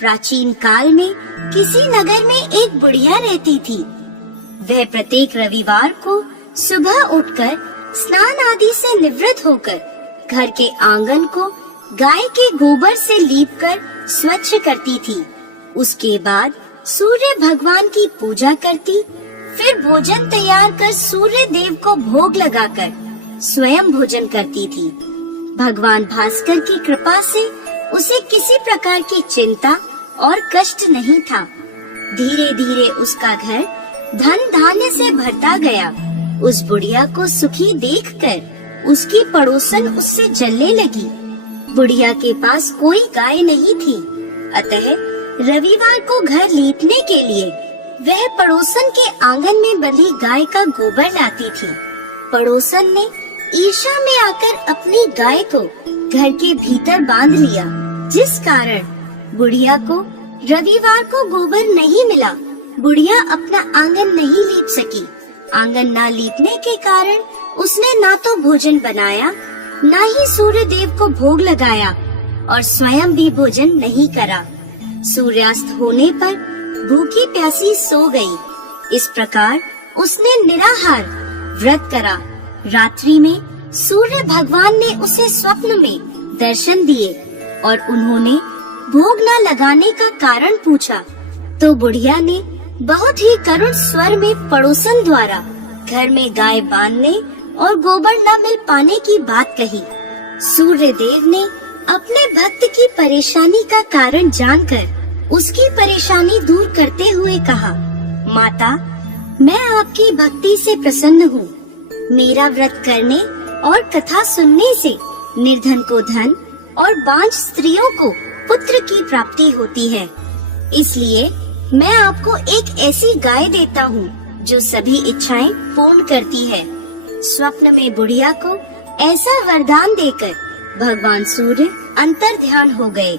प्राचीन काल में किसी नगर में एक बुढ़िया रहती थी। वह प्रत्येक रविवार को सुबह उठकर स्नान आदि से निवृत्त होकर घर के आंगन को गाय के गोबर से लीपकर स्वच्छ करती थी। उसके बाद सूर्य भगवान की पूजा करती, फिर भोजन तैयार कर सूर्य देव को भोग लगाकर स्वयं भोजन करती थी। भगवान भास्कर की कृपा से उसे किसी प्रकार की चिंता और कष्ट नहीं था। धीरे धीरे उसका घर धन धान्य से भरता गया। उस बुढ़िया को सुखी देखकर उसकी पड़ोसन उससे जलने लगी। बुढ़िया के पास कोई गाय नहीं थी, अतः रविवार को घर लीपने के लिए वह पड़ोसन के आंगन में बंधी गाय का गोबर लाती थी। पड़ोसन ने ईर्ष्या में आकर अपनी गाय को घर के भीतर बांध लिया, जिस कारण बुढ़िया को रविवार को गोबर नहीं मिला। बुढ़िया अपना आंगन नहीं लीप सकी। आंगन ना लीपने के कारण उसने ना तो भोजन बनाया, ना ही सूर्य देव को भोग लगाया और स्वयं भी भोजन नहीं करा। सूर्यास्त होने पर भूखी प्यासी सो गई। इस प्रकार उसने निराहार व्रत करा। रात्रि में सूर्य भगवान ने उसे स्वप्न में दर्शन दिए और उन्होंने भोग न लगाने का कारण पूछा, तो बुढ़िया ने बहुत ही करुण स्वर में पड़ोसन द्वारा घर में गाय बांधने और गोबर न मिल पाने की बात कही। सूर्य देव ने अपने भक्त की परेशानी का कारण जानकर उसकी परेशानी दूर करते हुए कहा, माता, मैं आपकी भक्ति से प्रसन्न हूँ। मेरा व्रत करने और कथा सुनने से निर्धन को धन और बांझ स्त्रियों को पुत्र की प्राप्ति होती है। इसलिए मैं आपको एक ऐसी गाय देता हूँ जो सभी इच्छाएं पूर्ण करती है। स्वप्न में बुढ़िया को ऐसा वरदान देकर भगवान सूर्य अंतर ध्यान हो गए।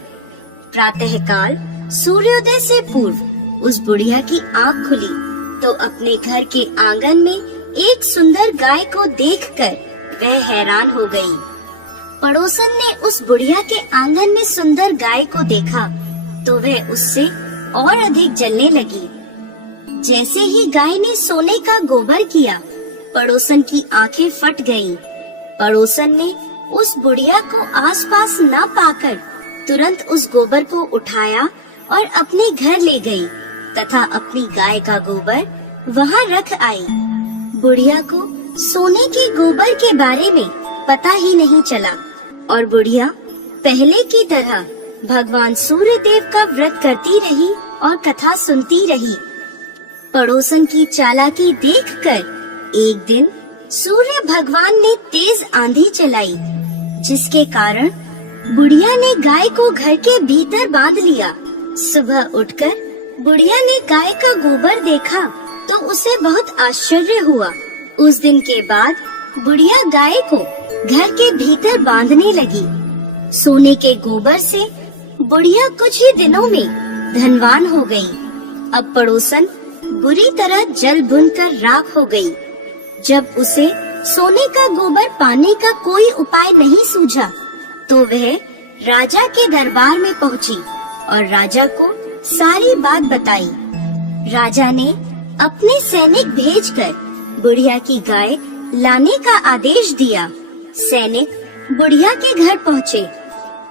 प्रातः काल सूर्योदय से पूर्व उस बुढ़िया की आँख खुली तो अपने घर के आंगन में एक सुंदर गाय को देखकर वह हैरान हो गई। पड़ोसन ने उस बुढ़िया के आंगन में सुंदर गाय को देखा तो वह उससे और अधिक जलने लगी। जैसे ही गाय ने सोने का गोबर किया, पड़ोसन की आंखें फट गईं। पड़ोसन ने उस बुढ़िया को आसपास न पाकर तुरंत उस गोबर को उठाया और अपने घर ले गई तथा अपनी गाय का गोबर वहाँ रख आई। बुढ़िया को सोने के गोबर के बारे में पता ही नहीं चला और बुढ़िया पहले की तरह भगवान सूर्य देव का व्रत करती रही और कथा सुनती रही। पड़ोसन की चालाकी देखकर एक दिन सूर्य भगवान ने तेज आंधी चलाई, जिसके कारण बुढ़िया ने गाय को घर के भीतर बांध लिया। सुबह उठकर बुढ़िया ने गाय का गोबर देखा तो उसे बहुत आश्चर्य हुआ। उस दिन के बाद बुढ़िया गाय को घर के भीतर बांधने लगी। सोने के गोबर से बुढ़िया कुछ ही दिनों में धनवान हो गई। अब पड़ोसन बुरी तरह जल भुनकर राख हो गई। जब उसे सोने का गोबर पाने का कोई उपाय नहीं सूझा तो वह राजा के दरबार में पहुंची और राजा को सारी बात बताई। राजा ने अपने सैनिक भेजकर बुढ़िया की गाय लाने का आदेश दिया। सैनिक बुढ़िया के घर पहुँचे।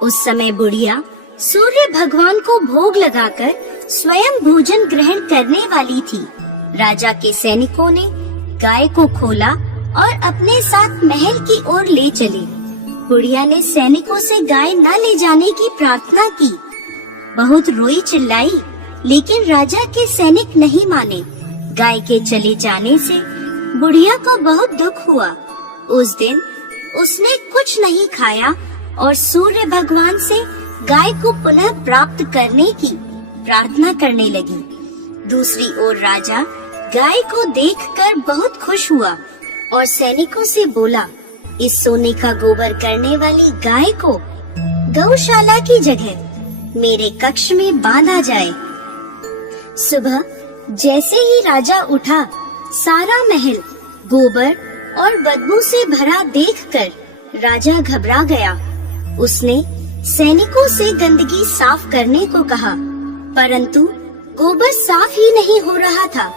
उस समय बुढ़िया सूर्य भगवान को भोग लगाकर स्वयं भोजन ग्रहण करने वाली थी। राजा के सैनिकों ने गाय को खोला और अपने साथ महल की ओर ले चले। बुढ़िया ने सैनिकों से गाय न ले जाने की प्रार्थना की। बहुत रोई चिल्लाई, लेकिन राजा के सैनिक नहीं माने। गाय के चले जाने से बुढ़िया को बहुत दुख हुआ। उस दिन उसने कुछ नहीं खाया और सूर्य भगवान से गाय को पुनः प्राप्त करने की प्रार्थना करने लगी। दूसरी ओर राजा गाय को देखकर बहुत खुश हुआ और सैनिकों से बोला, इस सोने का गोबर करने वाली गाय को गौशाला की जगह मेरे कक्ष में बांधा जाए। सुबह जैसे ही राजा उठा, सारा महल गोबर और बदबू से भरा देखकर राजा घबरा गया। उसने सैनिकों से गंदगी साफ करने को कहा परंतु गोबर साफ ही नहीं हो रहा था।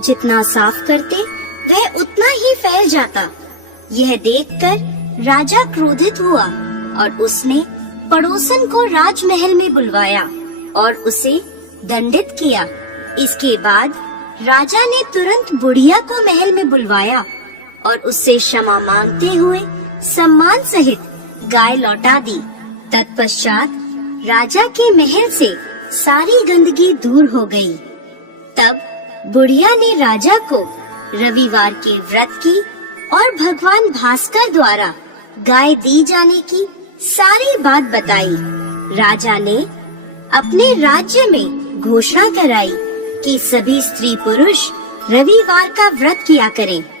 जितना साफ करते वह उतना ही फैल जाता। यह देखकर राजा क्रोधित हुआ और उसने पड़ोसन को राजमहल में बुलवाया और उसे दंडित किया। इसके बाद राजा ने तुरंत बुढ़िया को महल में बुलवाया और उससे क्षमा मांगते हुए सम्मान सहित गाय लौटा दी। तत्पश्चात राजा के महल से सारी गंदगी दूर हो गई। तब बुढ़िया ने राजा को रविवार के व्रत की और भगवान भास्कर द्वारा गाय दी जाने की सारी बात बताई। राजा ने अपने राज्य में घोषणा कराई कि सभी स्त्री पुरुष रविवार का व्रत किया करें।